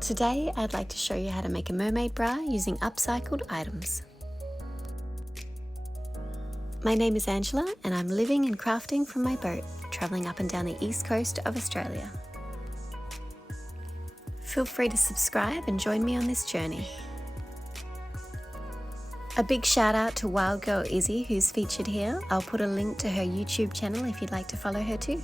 Today I'd like to show you how to make a mermaid bra using upcycled items. My name is Angela and I'm living and crafting from my boat, travelling up and down the east coast of Australia. Feel free to subscribe and join me on this journey. A big shout out to Wild Girl Izzy who's featured here. I'll put a link to her YouTube channel if you'd like to follow her too.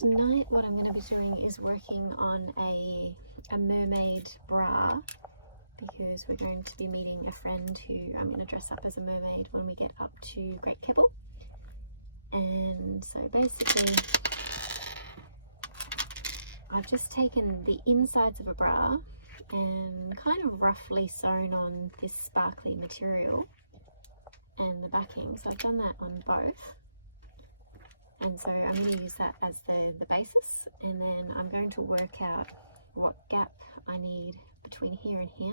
Tonight what I'm going to be doing is working on a mermaid bra, because we're going to be meeting a friend who I'm going to dress up as a mermaid when we get up to Great Kibble. And so basically I've just taken the insides of a bra and kind of roughly sewn on this sparkly material and the backing. So I've done that on both. And so I'm going to use that as the basis, and then I'm going to work out what gap I need between here and here,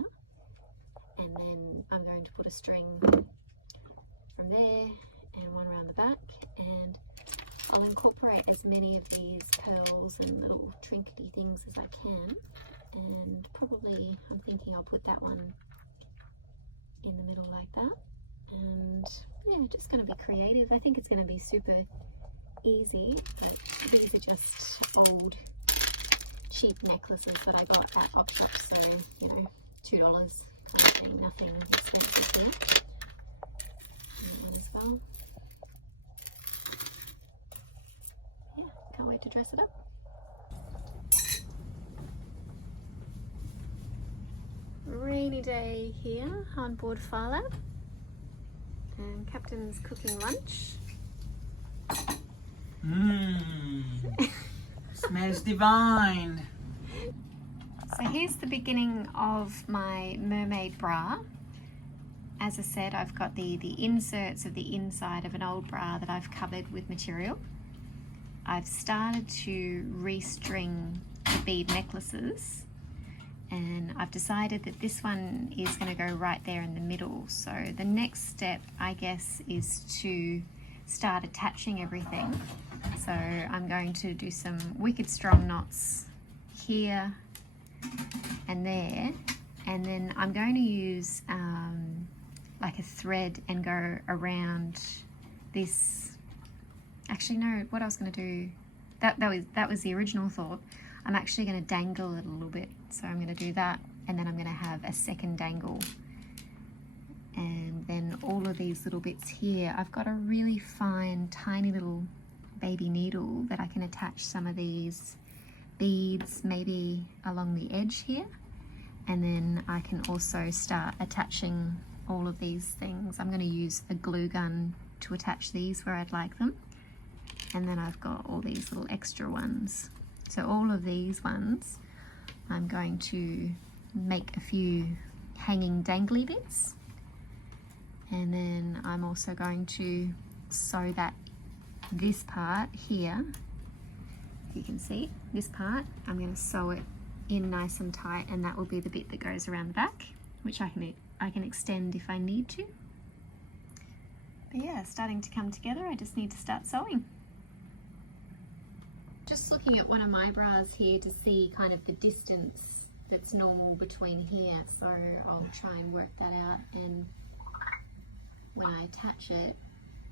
and then I'm going to put a string from there and one around the back, and I'll incorporate as many of these pearls and little trinkety things as I can, and probably I'm thinking I'll put that one in the middle like that. And yeah, just going to be creative. I think it's going to be super easy, but these are just old cheap necklaces that I got at op shops, so you know, $2 kind of thing, nothing expensive here. And that one as well. Yeah, can't wait to dress it up. Rainy day here on board Fire Lab, and Captain's cooking lunch. Smells divine. So here's the beginning of my mermaid bra. As I said, I've got the inserts of the inside of an old bra that I've covered with material. I've started to restring the bead necklaces, and I've decided that this one is going to go right there in the middle. So the next step, I guess, is to start attaching everything. So I'm going to do some wicked strong knots here and there, and then I'm going to use like a thread and go around this. Actually no, what I was going to do, that was the original thought. I'm actually going to dangle it a little bit, so I'm going to do that, and then I'm going to have a second dangle. And then all of these little bits here, I've got a really fine tiny little baby needle that I can attach some of these beads maybe along the edge here, and then I can also start attaching all of these things. I'm going to use a glue gun to attach these where I'd like them, and then I've got all these little extra ones. So all of these ones I'm going to make a few hanging dangly bits. And then I'm also going to sew this part here, if you can see, this part, I'm going to sew it in nice and tight, and that will be the bit that goes around the back, which I can extend if I need to. But yeah, starting to come together. I just need to start sewing. Just looking at one of my bras here to see kind of the distance that's normal between here, so I'll try and work that out, and when I attach it,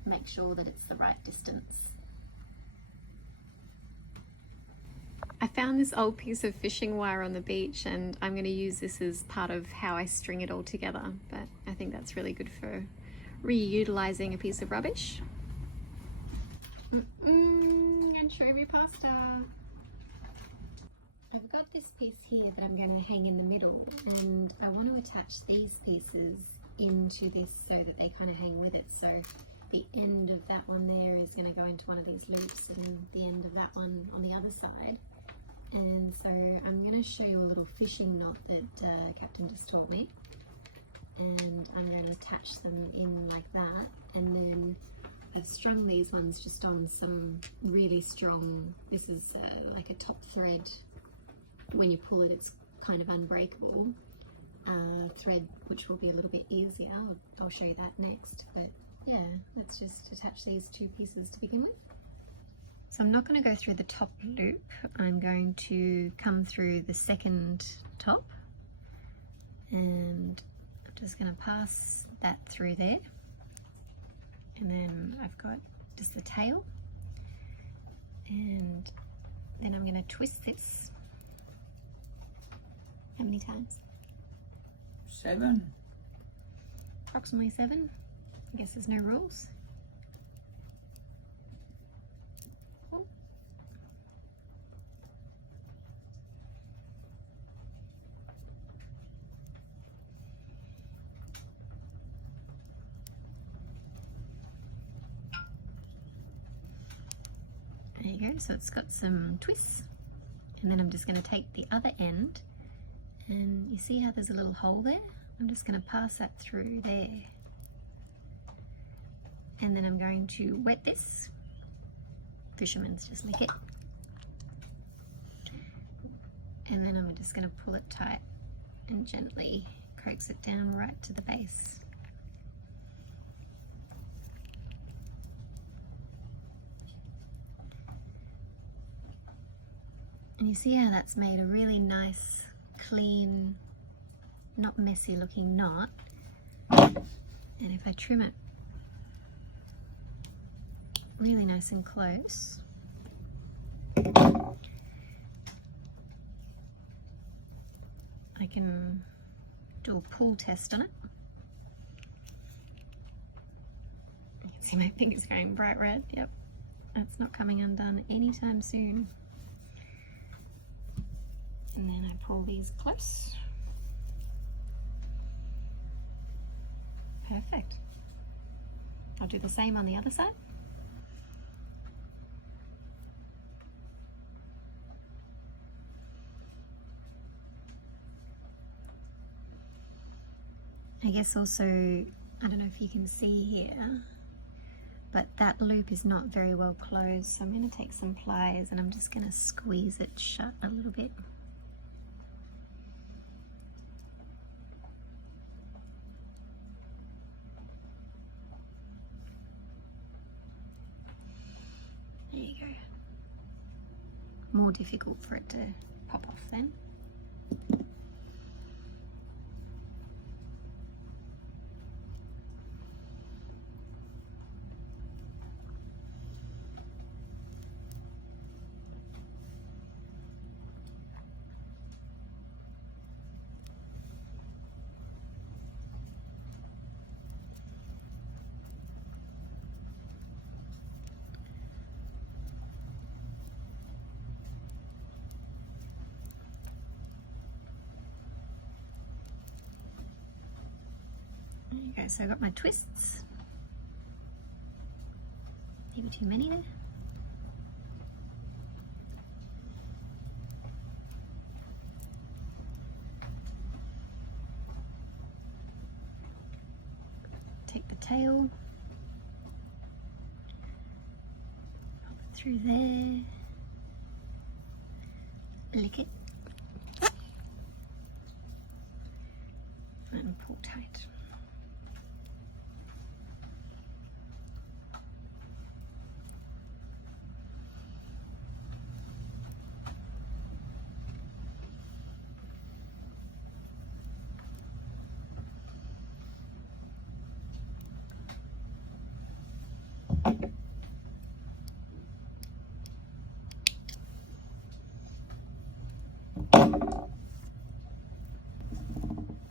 make sure that it's the right distance. I found this old piece of fishing wire on the beach, and I'm going to use this as part of how I string it all together, but I think that's really good for reutilizing a piece of rubbish. Anchovy pasta. I've got this piece here that I'm going to hang in the middle, and I want to attach these pieces into this so that they kind of hang with it. So the end of that one there is going to go into one of these loops, and the end of that one on the other side. And so I'm going to show you a little fishing knot that Captain just taught me, and I'm going to attach them in like that. And then I've strung these ones just on some really strong, this is like a top thread. When you pull it, it's kind of unbreakable. thread, which will be a little bit easier. I'll show you that next, but yeah, let's just attach these two pieces to begin with. So I'm not going to go through the top loop, I'm going to come through the second top, and I'm just going to pass that through there, and then I've got just the tail, and then I'm going to twist this. How many times? 7. Approximately 7. I guess there's no rules. Cool. There you go, so it's got some twists, and then I'm just going to take the other end, and you see how there's a little hole there? I'm just going to pass that through there, and then I'm going to wet this. Fisherman's just lick it, and then I'm just going to pull it tight and gently coax it down right to the base. And you see how that's made a really nice, clean, not messy looking knot. And if I trim it really nice and close, I can do a pull test on it. You can see my fingers going bright red. Yep, that's not coming undone anytime soon. And then I pull these close. Perfect. I'll do the same on the other side. I guess also, I don't know if you can see here, but that loop is not very well closed, so I'm going to take some pliers and I'm just going to squeeze it shut a little bit. There you go. More difficult for it to pop off then. There you go, so I've got my twists. Maybe too many there. Take the tail, pop it through there, lick it, and pull tight.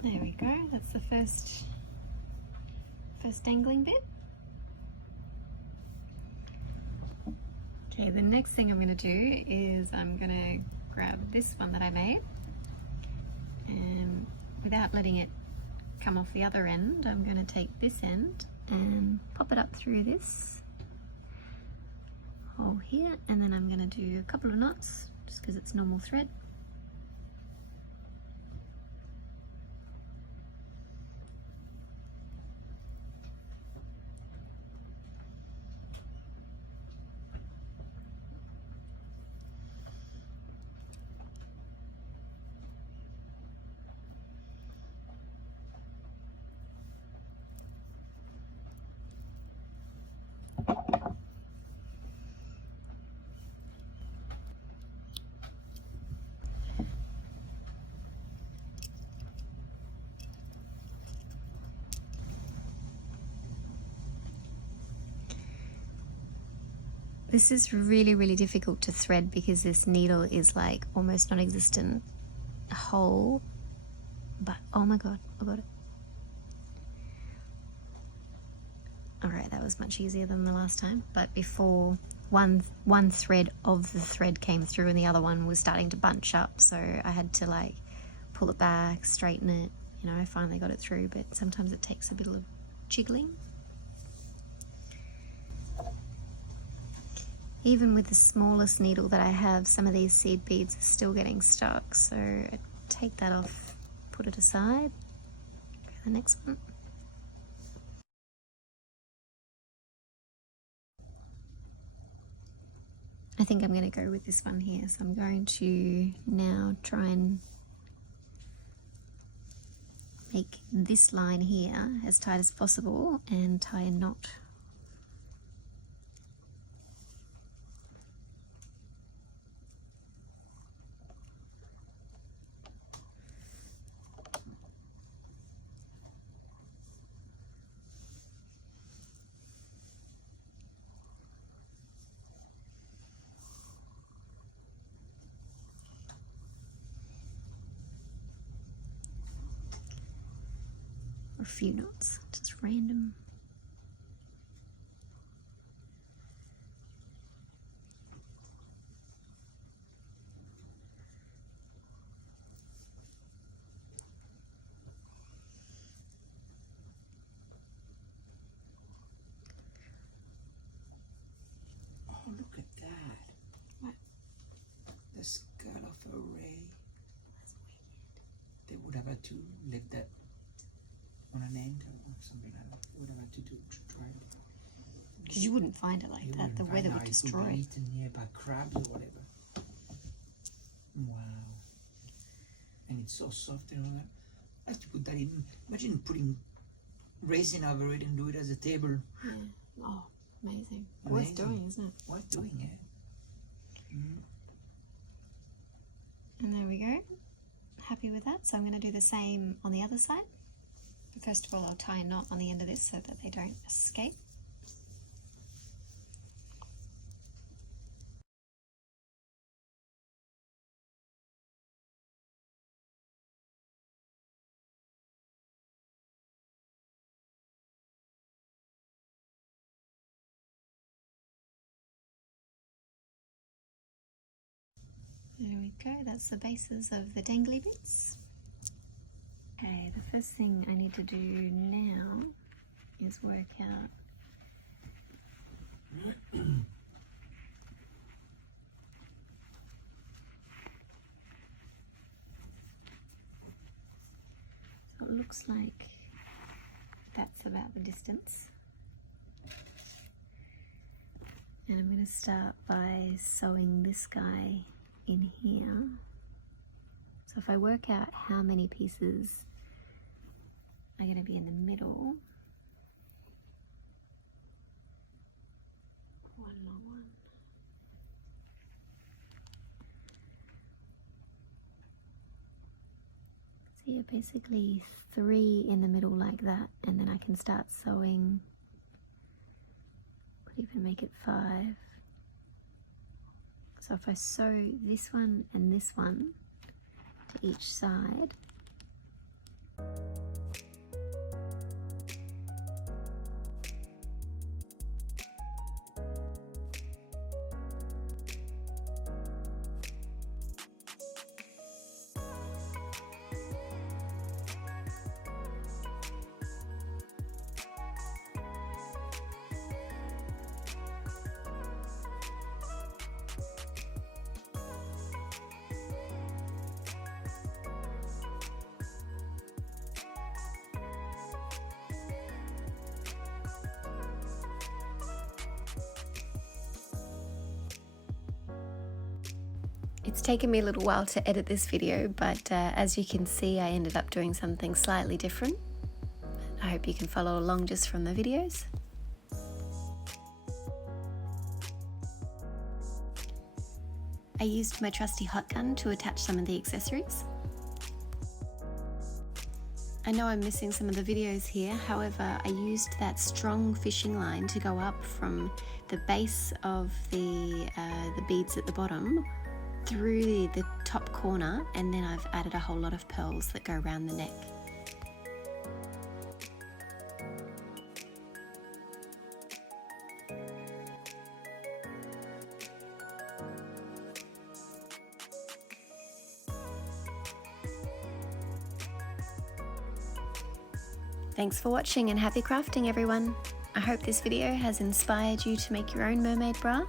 There we go, that's the first dangling bit. Okay, the next thing I'm going to do is I'm going to grab this one that I made, and without letting it come off the other end, I'm going to take this end and pop it up through this hole here, and then I'm going to do a couple of knots just because it's normal thread. This is really, really difficult to thread because this needle is like almost non-existent hole, but oh my god, I got it. Alright, that was much easier than the last time, but before one thread of the thread came through and the other one was starting to bunch up, so I had to like pull it back, straighten it, you know. I finally got it through, but sometimes it takes a bit of jiggling. Even with the smallest needle that I have, some of these seed beads are still getting stuck, so I take that off, put it aside, go to the next one. I think I'm going to go with this one here, so I'm going to now try and make this line here as tight as possible and tie a knot. Or a few knots, just random. Oh, look at that. What? The skull of a ray. That's weird. They would have had to let that on an angle or something like that. They would have had to try to. Because you wouldn't find it like that. The weather would destroy it. Eaten here by crabs or whatever. Wow. And it's so soft and all that. I have to put that in. Imagine putting resin over it and do it as a table. Yeah. Oh, amazing. Amazing. Worth doing, isn't it? Worth doing, yeah. Mm. And there we go. Happy with that. So I'm going to do the same on the other side. First of all, I'll tie a knot on the end of this so that they don't escape. There we go, that's the bases of the dangly bits. Okay, the first thing I need to do now is work out so it looks like that's about the distance. And I'm going to start by sewing this guy in here. So if I work out how many pieces are going to be in the middle, one long one, so yeah, basically 3 in the middle like that, and then I can start sewing. Could even make it 5. So if I sew this one and this one to each side, it's taken me a little while to edit this video, but as you can see, I ended up doing something slightly different. I hope you can follow along just from the videos. I used my trusty hot gun to attach some of the accessories. I know I'm missing some of the videos here, however I used that strong fishing line to go up from the base of the beads at the bottom through the top corner, and then I've added a whole lot of pearls that go around the neck. Thanks for watching and happy crafting everyone! I hope this video has inspired you to make your own mermaid bra.